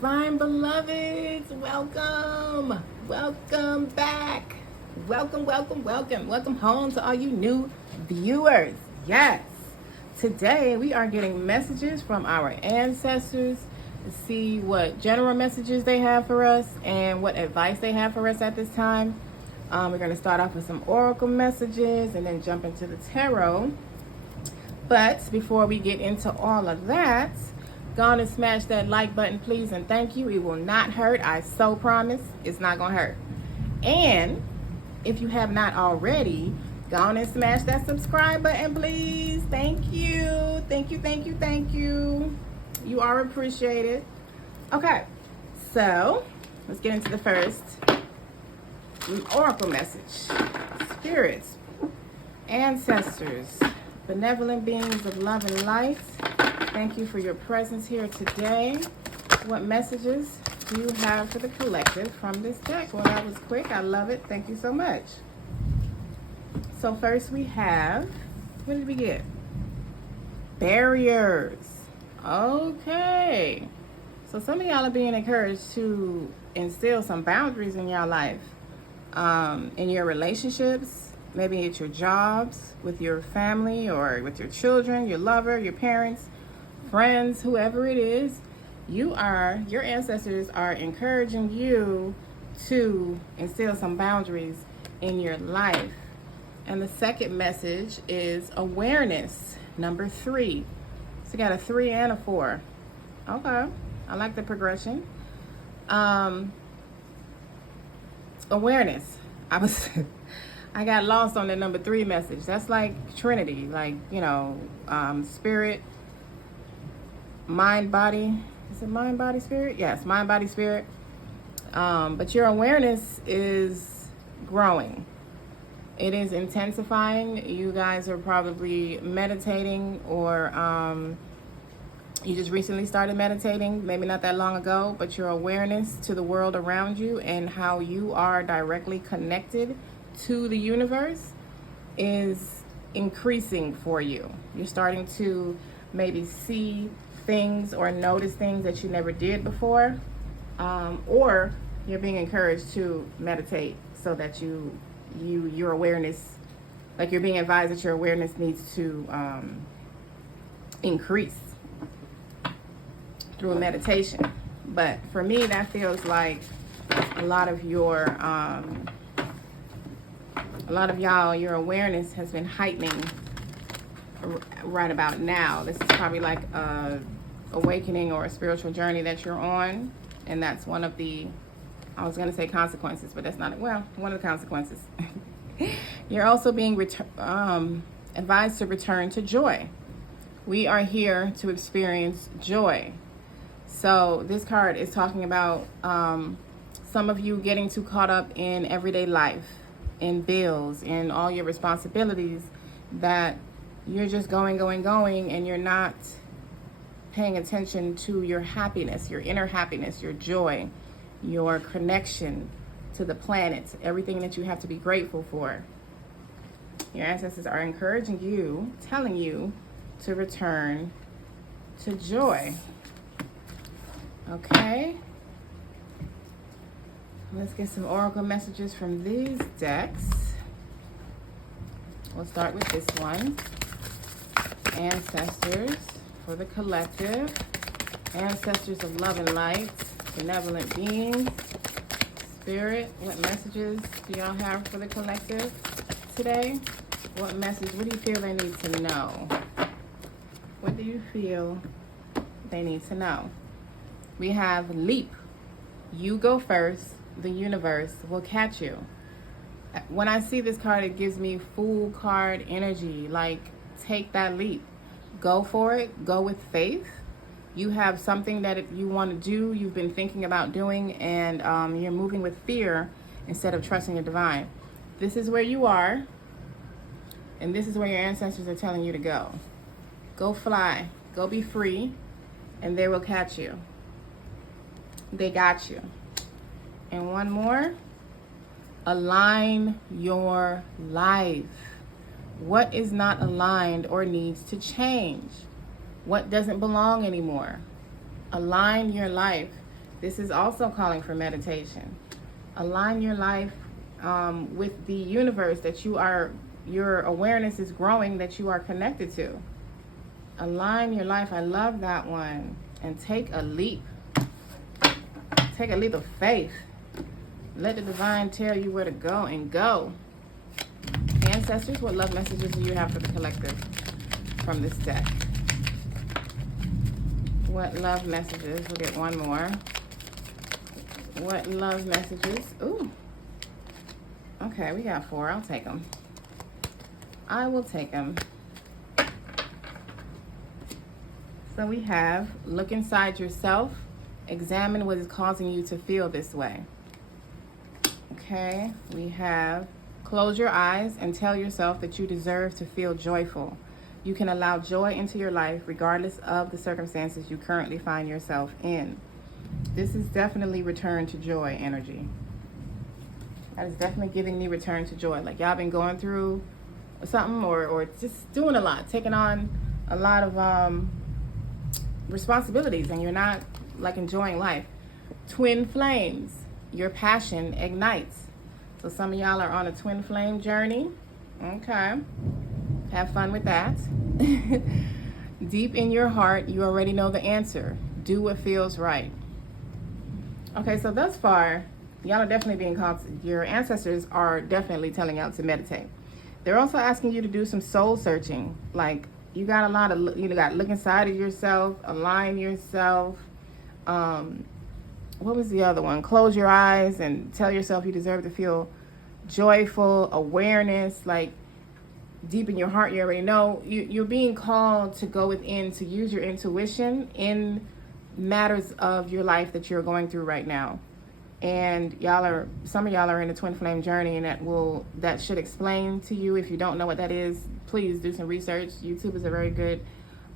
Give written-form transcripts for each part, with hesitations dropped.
divine beloveds, welcome back, welcome home to all you new viewers. Yes, today we are getting messages from our ancestors to see what general messages they have for us and what advice they have for us at this time. We're going to start off with some oracle messages and then jump into the tarot. But before we get into all of that, go on and smash that like button, please, and thank you. It will not hurt. I so promise it's not going to hurt. And if you have not already, go on and smash that subscribe button, please. Thank you. Thank you. You are appreciated. Okay, so let's get into the first oracle message. Spirits, ancestors, benevolent beings of love and light, thank you for your presence here today. What messages do you have for the collective from this deck? Well, that was quick. I love it. Thank you so much. So first we have, what did we get? Barriers. Okay. So some of y'all are being encouraged to instill some boundaries in your life, in your relationships, maybe at your jobs, with your family or with your children, your lover, your parents, friends, whoever it is. Your ancestors are encouraging you to instill some boundaries in your life. And the second message is awareness, number 3. So you got a 3 and a 4. Okay, I like the progression. Awareness. I got lost on the number 3 message. That's like Trinity, like, spirit, mind, body. Is it mind, body, spirit? Yes, mind, body, spirit. But your awareness is growing. It is intensifying. You guys are probably meditating, or you just recently started meditating, maybe not that long ago, but your awareness to the world around you and how you are directly connected to the universe is increasing for you. You're starting to maybe see things or notice things that you never did before, or you're being encouraged to meditate so that your awareness, like you're being advised that your awareness needs to increase through a meditation. But for me, that feels like a lot of y'all, your awareness has been heightening right about now. This is probably like a awakening or a spiritual journey that you're on, and that's one of the, I was going to say consequences, but that's not it. Well, one of the consequences. You're also being advised to return to joy. We are here to experience joy. So this card is talking about some of you getting too caught up in everyday life, in bills, in all your responsibilities, that you're just going, and you're not paying attention to your happiness, your inner happiness, your joy, your connection to the planet, everything that you have to be grateful for. Your ancestors are encouraging you, telling you to return to joy. Okay. Let's get some oracle messages from these decks. We'll start with this one. Ancestors for the collective. Ancestors of love and light. Benevolent beings. Spirit, what messages do y'all have for the collective today? What do you feel they need to know? What do you feel they need to know? We have leap. You go first. The universe will catch you. When I see this card, it gives me Fool card energy. Like, take that leap. Go for it. Go with faith. You have something that you want to do, you've been thinking about doing, and you're moving with fear instead of trusting your divine. This is where you are, and this is where your ancestors are telling you to go. Go fly. Go be free, and they will catch you. They got you. And one more. Align your life. What is not aligned or needs to change? What doesn't belong anymore? Align your life. This is also calling for meditation. Align your life with the universe that your awareness is growing, that you are connected to. Align your life. I love that one. And take a leap. Take a leap of faith. Let the divine tell you where to go and go. Ancestors, what love messages do you have for the collective from this deck? What love messages? We'll get one more. What love messages? Ooh. Okay, we got 4. I'll take them. I will take them. So we have, look inside yourself. Examine what is causing you to feel this way. Okay, we have, close your eyes and tell yourself that you deserve to feel joyful. You can allow joy into your life regardless of the circumstances you currently find yourself in. This is definitely return to joy energy. That is definitely giving me return to joy. Like y'all been going through something or just doing a lot, taking on a lot of responsibilities, and you're not like enjoying life. Twin flames, your passion ignites. So some of y'all are on a twin flame journey. Okay, have fun with that. Deep in your heart, you already know the answer. Do what feels right. Okay, so thus far, y'all are definitely being called. Your ancestors are definitely telling y'all to meditate. They're also asking you to do some soul searching. Like you got a lot of, you got to look inside of yourself, align yourself. What was the other one? Close your eyes and tell yourself you deserve to feel joyful, awareness, like deep in your heart, you already know. You're being called to go within, to use your intuition in matters of your life that you're going through right now. And some of y'all are in a twin flame journey, and that should explain to you. If you don't know what that is, please do some research. YouTube is a very good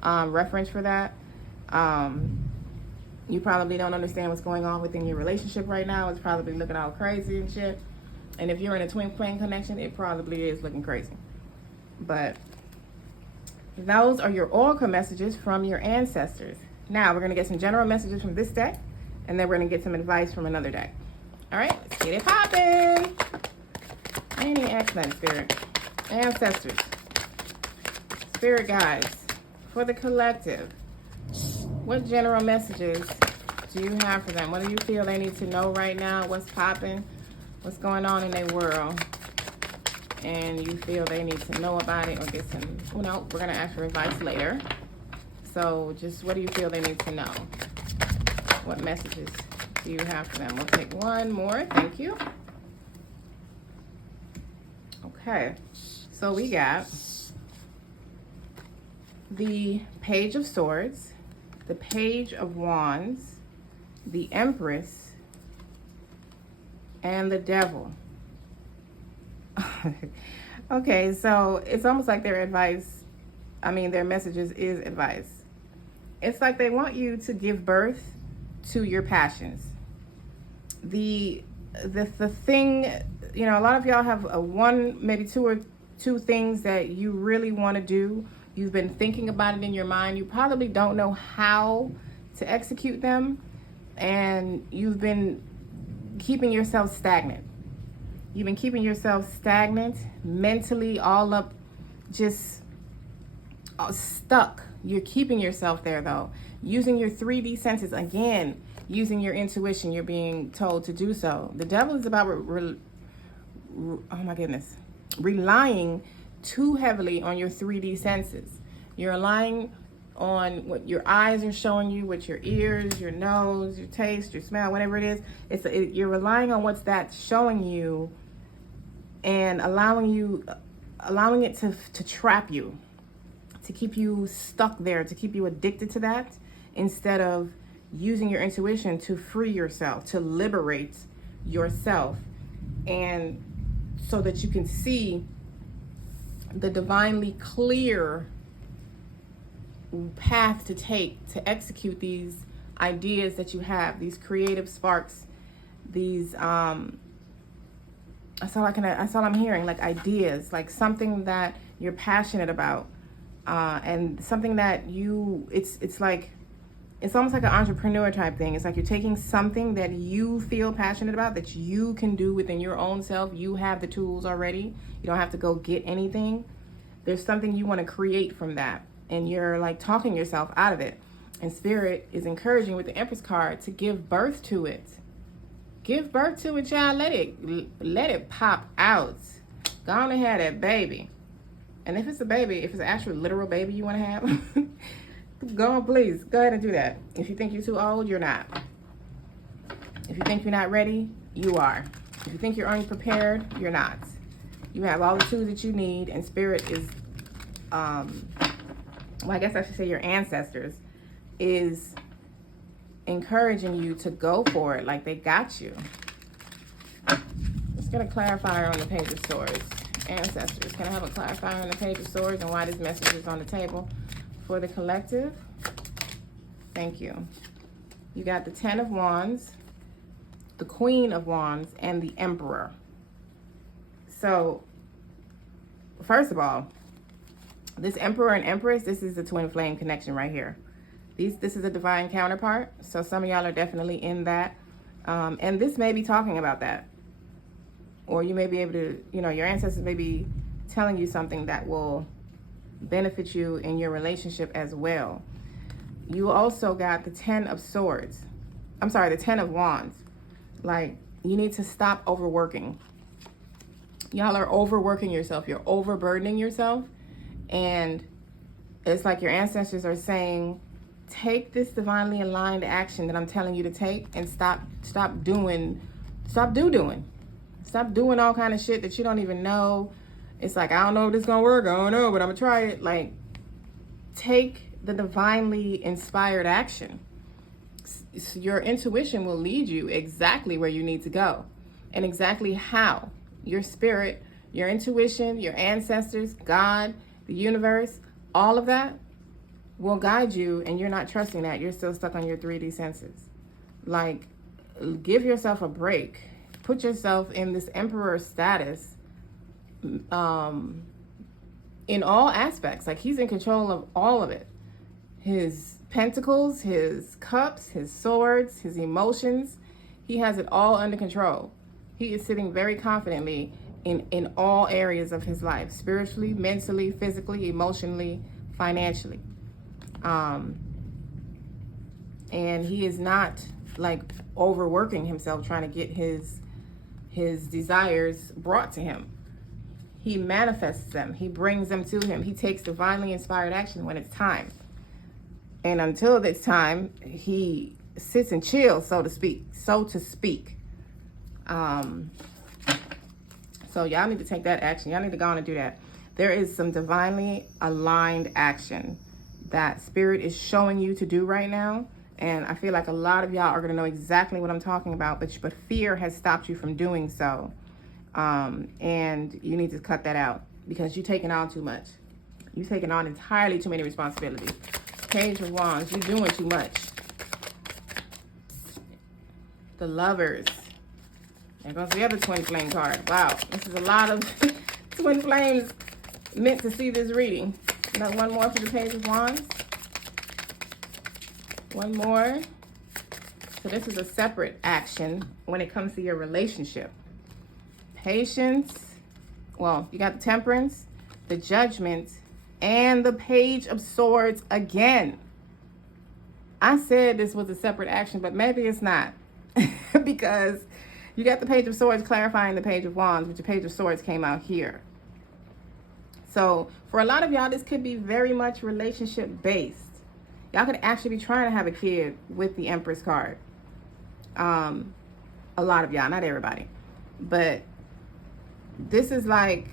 reference for that. You probably don't understand what's going on within your relationship right now. It's probably looking all crazy and shit. And if you're in a twin flame connection, it probably is looking crazy. But those are your oracle messages from your ancestors. Now we're going to get some general messages from this deck, and then we're going to get some advice from another deck. All right, let's get it poppin'. Any excellent spirit. Ancestors. Spirit guides. For the collective. What general messages do you have for them? What do you feel they need to know right now? What's popping? What's going on in their world? And you feel they need to know about it or get some, we're going to ask for advice later. So just what do you feel they need to know? What messages do you have for them? We'll take one more. Thank you. Okay. So we got the Page of Swords, the Page of Wands, the Empress, and the Devil. Okay, so it's almost like their messages is advice. It's like they want you to give birth to your passions. The thing, a lot of y'all have maybe two things that you really want to do. You've been thinking about it in your mind. You probably don't know how to execute them, and you've been keeping yourself stagnant. You've been keeping yourself stagnant, mentally all up, just stuck. You're keeping yourself there, though. Using your 3D senses, again, using your intuition, you're being told to do so. The Devil is about, relying too heavily on your 3D senses. You're relying on what your eyes are showing you, what your ears, your nose, your taste, your smell, whatever it is. You're relying on what's that showing you, and allowing it to trap you, to keep you stuck there, to keep you addicted to that, instead of using your intuition to free yourself, to liberate yourself, and so that you can see the divinely clear path to take to execute these ideas that you have, these creative sparks, these that's all I'm hearing, like ideas, like something that you're passionate about, and something that it's it's almost like an entrepreneur type thing. It's like you're taking something that you feel passionate about, that you can do within your own self. You have the tools already. You don't have to go get anything. There's something you want to create from that, and you're like talking yourself out of it. And Spirit is encouraging with the Empress card to give birth to it. Give birth to it, child. Let it pop out. Go on and have that baby. And if it's a baby, if it's an actual literal baby you want to have, go on, please. Go ahead and do that. If you think you're too old, you're not. If you think you're not ready, you are. If you think you're unprepared, you're not. You have all the tools that you need, and Spirit is, well, I guess I should say your ancestors, is encouraging you to go for it like they got you. Let's get a clarifier on the Page of Swords. Ancestors, can I have a clarifier on the Page of Swords and why this message is on the table for the collective? Thank you. You got the Ten of Wands, the Queen of Wands, and the Emperor. So, first of all, this Emperor and Empress, this is the twin flame connection right here. This is a divine counterpart, so some of y'all are definitely in that. And this may be talking about that. Or you may be able to, your ancestors may be telling you something that will benefit you in your relationship as well. You also got the Ten of Swords. I'm sorry, the Ten of Wands. Like, you need to stop overworking. Y'all are overworking yourself. You're overburdening yourself. And it's like your ancestors are saying, take this divinely aligned action that I'm telling you to take and stop doing all kind of shit that you don't even know. It's like, I don't know if this is gonna work, I don't know, but I'm gonna try it. Like, take the divinely inspired action. Your intuition will lead you exactly where you need to go and exactly how. Your spirit, your intuition, your ancestors, God, the universe, all of that will guide you, and you're not trusting that. You're still stuck on your 3D senses. Like, give yourself a break. Put yourself in this Emperor status in all aspects. Like, he's in control of all of it. His pentacles, his cups, his swords, his emotions. He has it all under control. He is sitting very confidently in all areas of his life. Spiritually, mentally, physically, emotionally, financially. And he is not like overworking himself trying to get his desires brought to him. He manifests them. He brings them to him. He takes divinely inspired action when it's time. And until this time, he sits and chills, so to speak. So y'all need to take that action. Y'all need to go on and do that. There is some divinely aligned action that Spirit is showing you to do right now. And I feel like a lot of y'all are going to know exactly what I'm talking about, but fear has stopped you from doing so. And you need to cut that out because you're taking on too much. You're taking on entirely too many responsibilities. Page of Wands, you're doing too much. The Lovers. There goes the other twin flame card. Wow, this is a lot of twin flames meant to see this reading. Another one more for the Page of Wands. One more. So this is a separate action when it comes to your relationship. Patience. Well, you got the Temperance, the Judgment, and the Page of Swords again. I said this was a separate action, but maybe it's not. Because you got the Page of Swords clarifying the Page of Wands, but the Page of Swords came out here. So for a lot of y'all, this could be very much relationship based. Y'all could actually be trying to have a kid with the Empress card. A lot of y'all, not everybody. But this is like,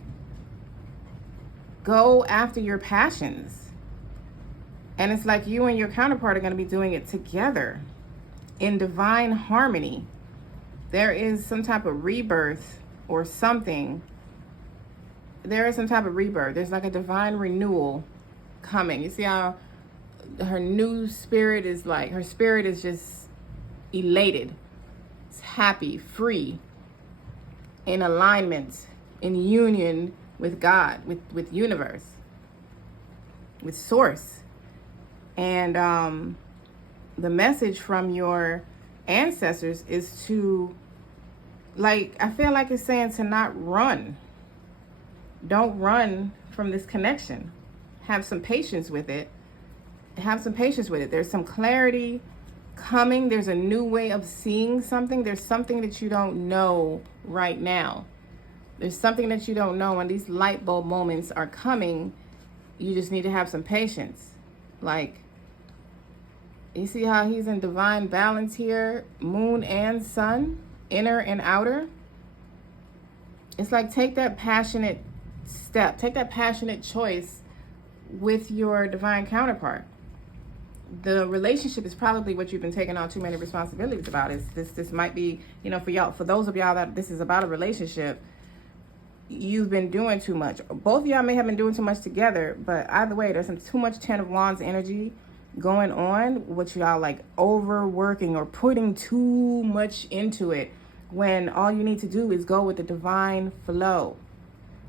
go after your passions. And it's like you and your counterpart are going to be doing it together in divine harmony. There is some type of rebirth or something. There is some type of rebirth. There's like a divine renewal coming. You see how her new spirit is like, her spirit is just elated. It's happy, free, in alignment, in union with God, with universe, with source. And the message from your ancestors is to, like, I feel like it's saying to not run. Don't run from this connection. Have some patience with it. Have some patience with it. There's some clarity coming. There's a new way of seeing something. There's something that you don't know right now. There's something that you don't know, and these light bulb moments are coming. You just need to have some patience. Like, you see how he's in divine balance here? Moon and sun, inner and outer. It's like, take that passionate step. Take that passionate choice with your divine counterpart. The relationship is probably what you've been taking on too many responsibilities about. This might be, for y'all, for those of y'all that this is about a relationship, you've been doing too much. Both of y'all may have been doing too much together, but either way, there's some too much 10 of Wands energy going on, which y'all like overworking or putting too much into it, when all you need to do is go with the divine flow.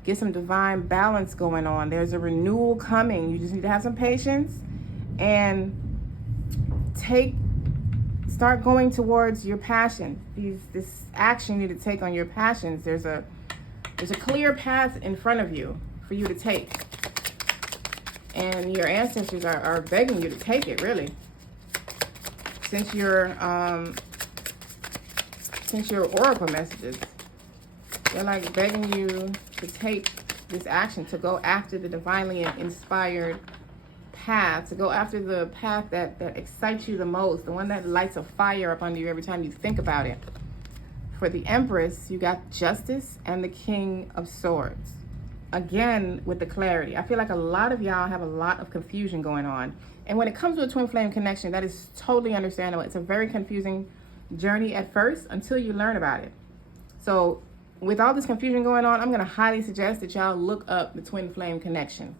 Get some divine balance going on. There's a renewal coming. You just need to have some patience and start going towards your passion. This action you need to take on your passions. There's a clear path in front of you for you to take. And your ancestors are begging you to take it, really. Since your oracle messages, they're like begging you to take this action, to go after the divinely inspired path, to go after the path that excites you the most, the one that lights a fire up under you every time you think about it. For the Empress, you got Justice and the King of Swords. Again, with the clarity. I feel like a lot of y'all have a lot of confusion going on. And when it comes to a twin flame connection, that is totally understandable. It's a very confusing journey at first until you learn about it. So with all this confusion going on, I'm going to highly suggest that y'all look up the twin flame connection.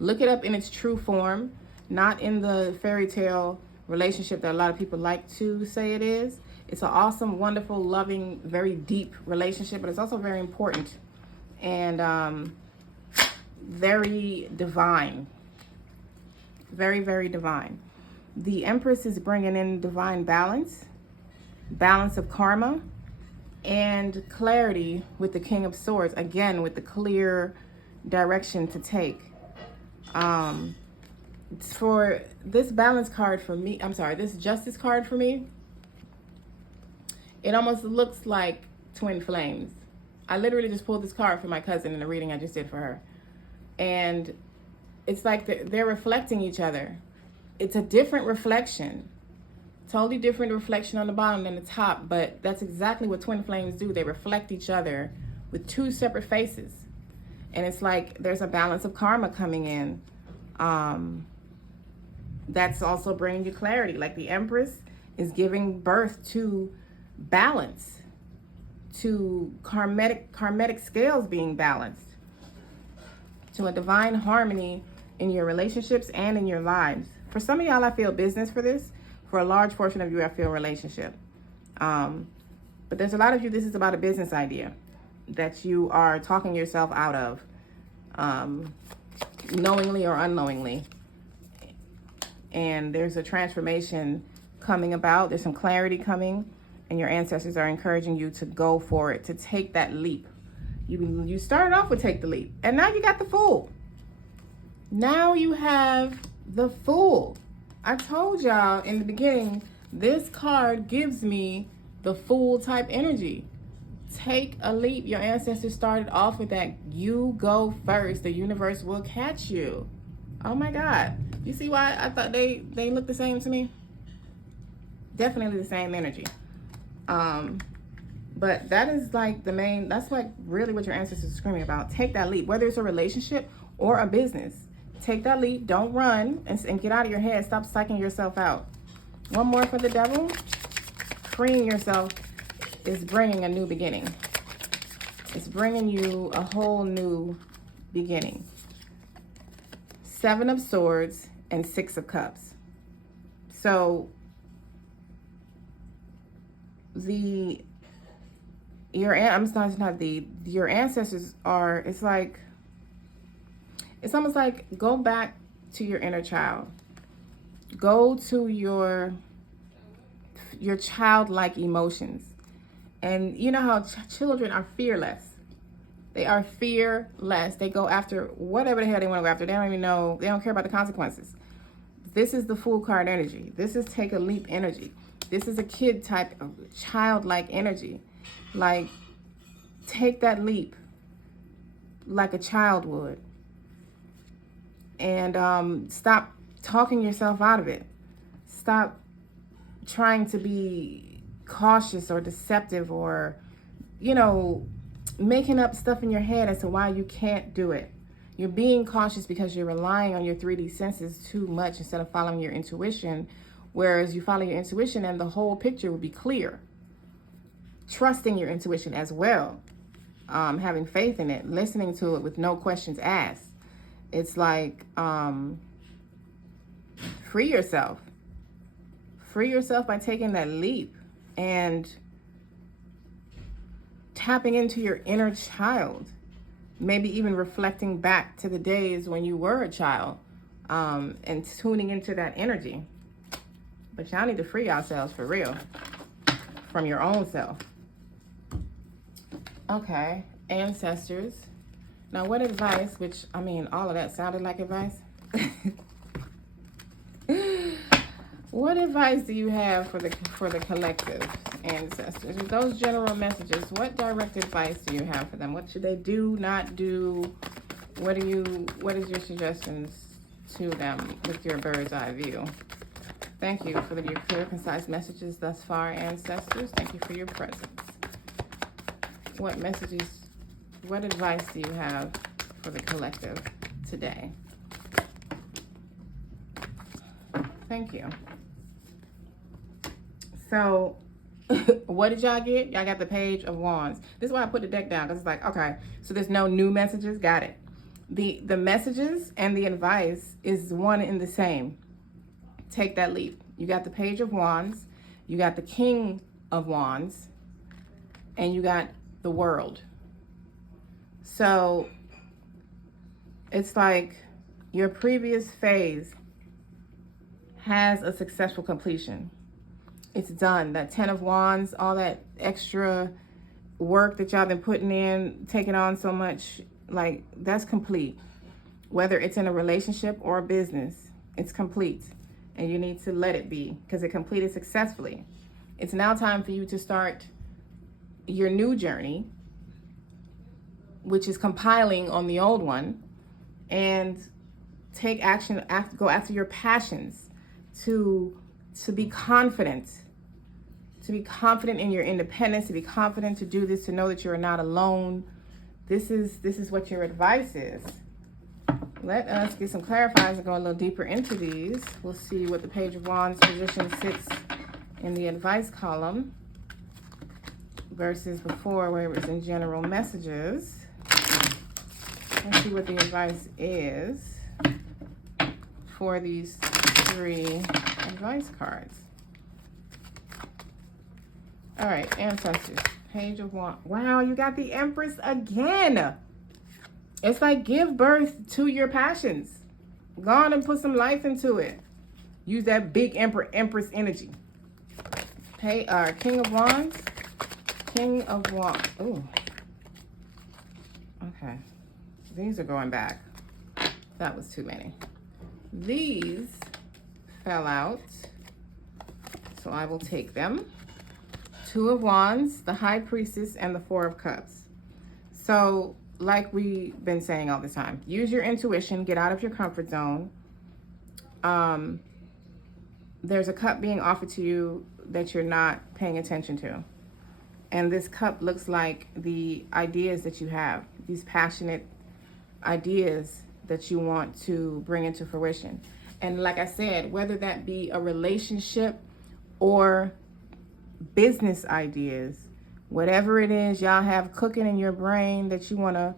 Look it up in its true form, not in the fairy tale relationship that a lot of people like to say it is. It's an awesome, wonderful, loving, very deep relationship, but it's also very important and very divine. Very, very divine. The Empress is bringing in divine balance of karma, and clarity with the King of Swords. Again, with the clear direction to take. For this balance card for me, this Justice card for me, it almost looks like twin flames. I literally just pulled this card for my cousin in the reading I just did for her. And it's like they're reflecting each other. It's a different reflection. Totally different reflection on the bottom than the top, but that's exactly what twin flames do. They reflect each other with two separate faces. And it's like there's a balance of karma coming in. That's also bringing you clarity. Like the Empress is giving birth to balance, to karmatic scales being balanced, to a divine harmony in your relationships and in your lives. For some of y'all, I feel business for this. For a large portion of you, I feel relationship. But there's a lot of you, this is about a business idea that you are talking yourself out of, knowingly or unknowingly. And there's a transformation coming about. There's some clarity coming, and your ancestors are encouraging you to go for it, to take that leap. You started off with take the leap, and now you got the Fool. Now you have the Fool. I told y'all in the beginning, this card gives me the Fool type energy. Take a leap. Your ancestors started off with that. You go first. The universe will catch you. Oh my God. You see why I thought they look the same to me? Definitely the same energy. But that is like that's like really what your ancestors are screaming about. Take that leap, whether it's a relationship or a business. Take that leap. Don't run and get out of your head. Stop psyching yourself out. One more for the Devil. Freeing yourself is bringing a new beginning. It's bringing you a whole new beginning. 7 of Swords and 6 of Cups. So your ancestors are, it's almost like go back to your inner child Go to your childlike emotions. And you know how children are fearless. They are fearless. They go after whatever the hell they want to go after. They don't even know. They don't care about the consequences. This is the Fool card energy. This is take a leap energy. This is a kid type of childlike energy. Like, take that leap like a child would. And stop talking yourself out of it. Stop trying to be cautious or deceptive or, you know, making up stuff in your head as to why you can't do it. You're being cautious because you're relying on your 3D senses too much instead of following your intuition. Whereas you follow your intuition and the whole picture will be clear. Trusting your intuition as well. Having faith in it. Listening to it with no questions asked. It's like, free yourself. Free yourself by taking that leap and tapping into your inner child. Maybe even reflecting back to the days when you were a child, and tuning into that energy. But y'all need to free yourselves for real from your own self. Okay, ancestors. Now, what advice, which, I mean, all of that sounded like advice. What advice do you have for the collective ancestors? With those general messages, what direct advice do you have for them? What should they do, not do? What is your suggestions to them with your bird's eye view? Thank you for your clear, concise messages thus far, ancestors. Thank you for your presence. What advice do you have for the collective today? Thank you. So, what did y'all get? Y'all got the Page of Wands. This is why I put the deck down, because it's like, okay, so there's no new messages. Got it. The messages and the advice is one and the same. Take that leap. You got the Page of Wands, you got the King of Wands, and you got the World. So, it's like your previous phase has a successful completion. It's done. That 10 of Wands, all that extra work that y'all been putting in, taking on so much, like, that's complete. Whether it's in a relationship or a business, it's complete. And you need to let it be because it completed successfully. It's now time for you to start your new journey, which is compiling on the old one, and take action, go after your passions, to be confident, in your independence, to be confident to do this, to know that you're not alone. This is what your advice is. Let us get some clarifiers and go a little deeper into these. We'll see what the Page of Wands position sits in the advice column versus before where it was in general messages. Let's see what the advice is for these three advice cards. All right, ancestors, Page of Wands. Wow, you got the Empress again. It's like, give birth to your passions. Go on and put some life into it. Use that big Empress energy. King of Wands. King of Wands. Ooh. Okay. These are going back. That was too many. These fell out, so I will take them. Two of Wands, the High Priestess, and the Four of Cups. So, like we've been saying all the time, use your intuition, get out of your comfort zone. There's a cup being offered to you that you're not paying attention to. And this cup looks like the ideas that you have, these passionate ideas that you want to bring into fruition. And like I said, whether that be a relationship or business ideas, whatever it is y'all have cooking in your brain that you want to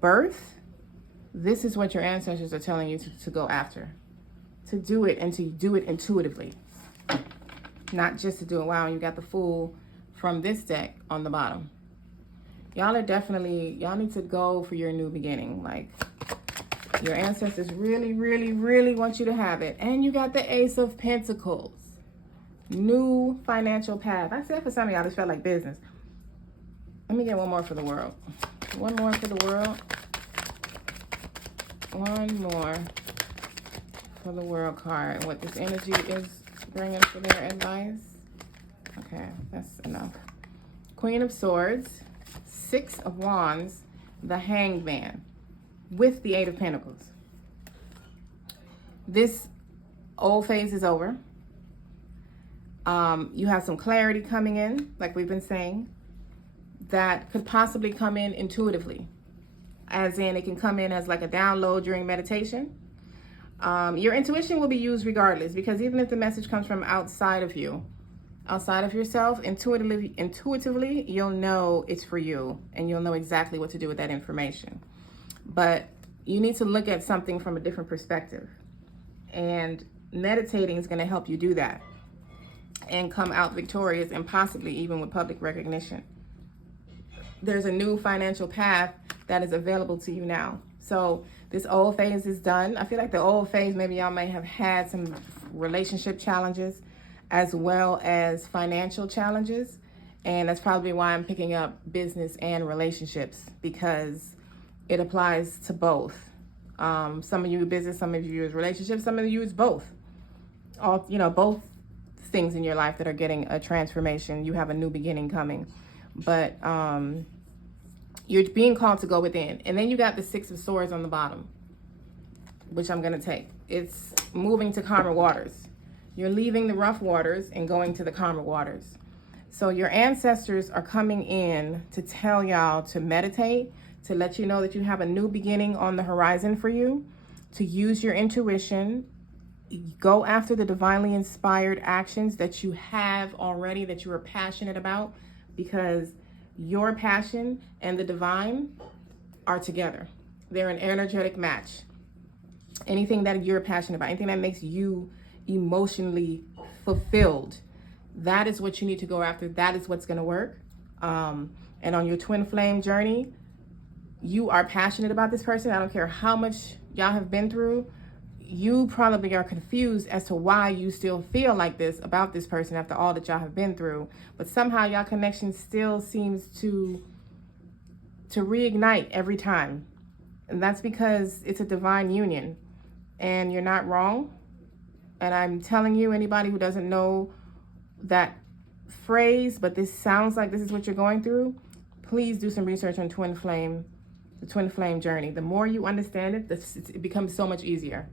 birth, this is what your ancestors are telling you to go after. To do it, and to do it intuitively. Not just to do it. Wow, you got the Fool from this deck on the bottom. Y'all need to go for your new beginning. Like, Your ancestors really, really, really want you to have it. And you got the Ace of Pentacles. New financial path. I said for some of y'all, this felt like business. Let me get one more for the world. One more for the world. One more for the world card. And what this energy is bringing for their advice. Okay, that's enough. Queen of Swords, Six of Wands, the Hanged Man, with the Eight of Pentacles. This old phase is over. You have some clarity coming in, like we've been saying, that could possibly come in intuitively, as in it can come in as like a download during meditation. Your intuition will be used regardless, because even if the message comes from outside of you, outside of yourself, intuitively, you'll know it's for you, and you'll know exactly what to do with that information. But you need to look at something from a different perspective, and meditating is going to help you do that and come out victorious, and possibly even with public recognition. There's a new financial path that is available to you now. So this old phase is done. I feel like the old phase, maybe y'all may have had some relationship challenges as well as financial challenges. And that's probably why I'm picking up business and relationships, because it applies to both. Some of you business, some of you use relationships, some of you use both. All, you know, both things in your life that are getting a transformation. You have a new beginning coming. But you're being called to go within. And then you got the Six of Swords on the bottom, which I'm going to take. It's moving to calmer waters. You're leaving the rough waters and going to the calmer waters. So your ancestors are coming in to tell y'all to meditate, to let you know that you have a new beginning on the horizon for you, to use your intuition, go after the divinely inspired actions that you have already, that you are passionate about, because your passion and the divine are together. They're an energetic match. Anything that you're passionate about, anything that makes you emotionally fulfilled, that is what you need to go after. That is what's going to work. And on your twin flame journey, you are passionate about this person. I don't care how much y'all have been through. You probably are confused as to why you still feel like this about this person after all that y'all have been through. But somehow y'all connection still seems to reignite every time. And that's because it's a divine union. And you're not wrong. And I'm telling you, anybody who doesn't know that phrase, but this sounds like this is what you're going through, please do some research on twin flame, the twin flame journey. The more you understand it, it becomes so much easier.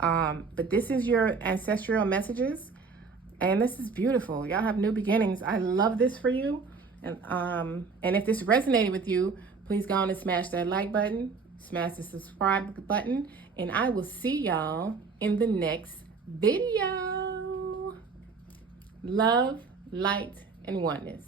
But this is your ancestral messages, and this is beautiful. Y'all have new beginnings. I love this for you. And if this resonated with you, please go on and smash that like button, smash the subscribe button, and I will see y'all in the next video. Love, light, and oneness.